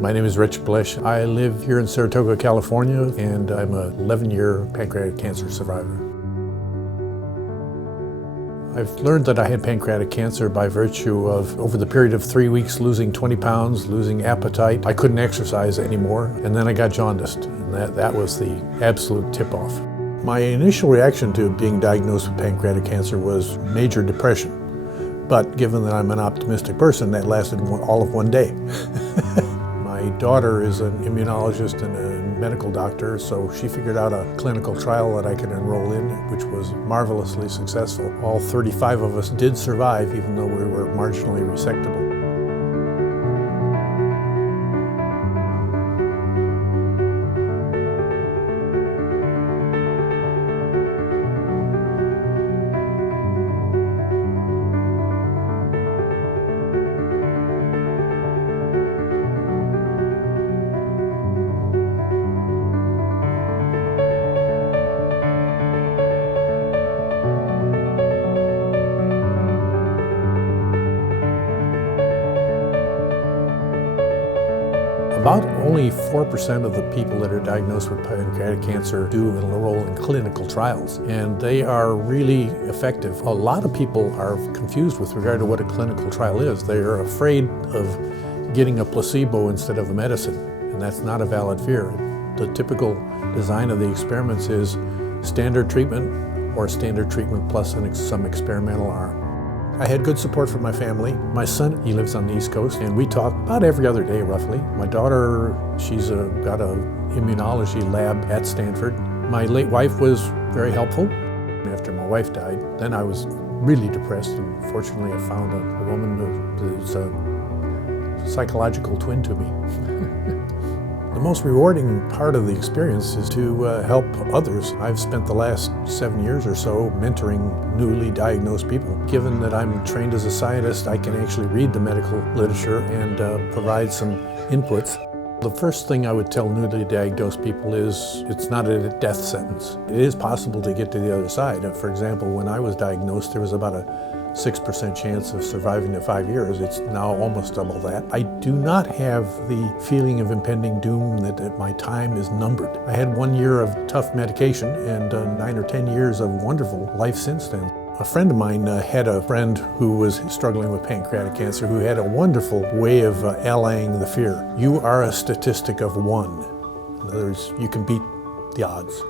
My name is Rich Blish. I live here in Saratoga, California, and I'm an 11-year pancreatic cancer survivor. I've learned that I had pancreatic cancer by virtue of, over the period of 3 weeks, losing 20 pounds, losing appetite. I couldn't exercise anymore, and then I got jaundiced, and that was the absolute tip-off. My initial reaction to being diagnosed with pancreatic cancer was major depression, but given that I'm an optimistic person, that lasted all of one day. My daughter is an immunologist and a medical doctor, so she figured out a clinical trial that I could enroll in, which was marvelously successful. All 35 of us did survive, even though we were marginally resectable. About only 4% of the people that are diagnosed with pancreatic cancer do enroll in clinical trials, and they are really effective. A lot of people are confused with regard to what a clinical trial is. They are afraid of getting a placebo instead of a medicine, and that's not a valid fear. The typical design of the experiments is standard treatment or standard treatment plus some experimental arm. I had good support from my family. My son, he lives on the East Coast, and we talk about every other day, roughly. My daughter, she's got an immunology lab at Stanford. My late wife was very helpful. After my wife died, then I was really depressed, and fortunately I found a woman who's a psychological twin to me. The most rewarding part of the experience is to help others. I've spent the last 7 years or so mentoring newly diagnosed people. Given that I'm trained as a scientist, I can actually read the medical literature and provide some inputs. The first thing I would tell newly diagnosed people is it's not a death sentence. It is possible to get to the other side. For example, when I was diagnosed, there was about a 6% chance of surviving to 5 years. It's now almost double that. I do not have the feeling of impending doom that my time is numbered. I had 1 year of tough medication and 9 or 10 years of wonderful life since then. A friend of mine had a friend who was struggling with pancreatic cancer who had a wonderful way of allaying the fear. You are a statistic of 1. In other words, you can beat the odds.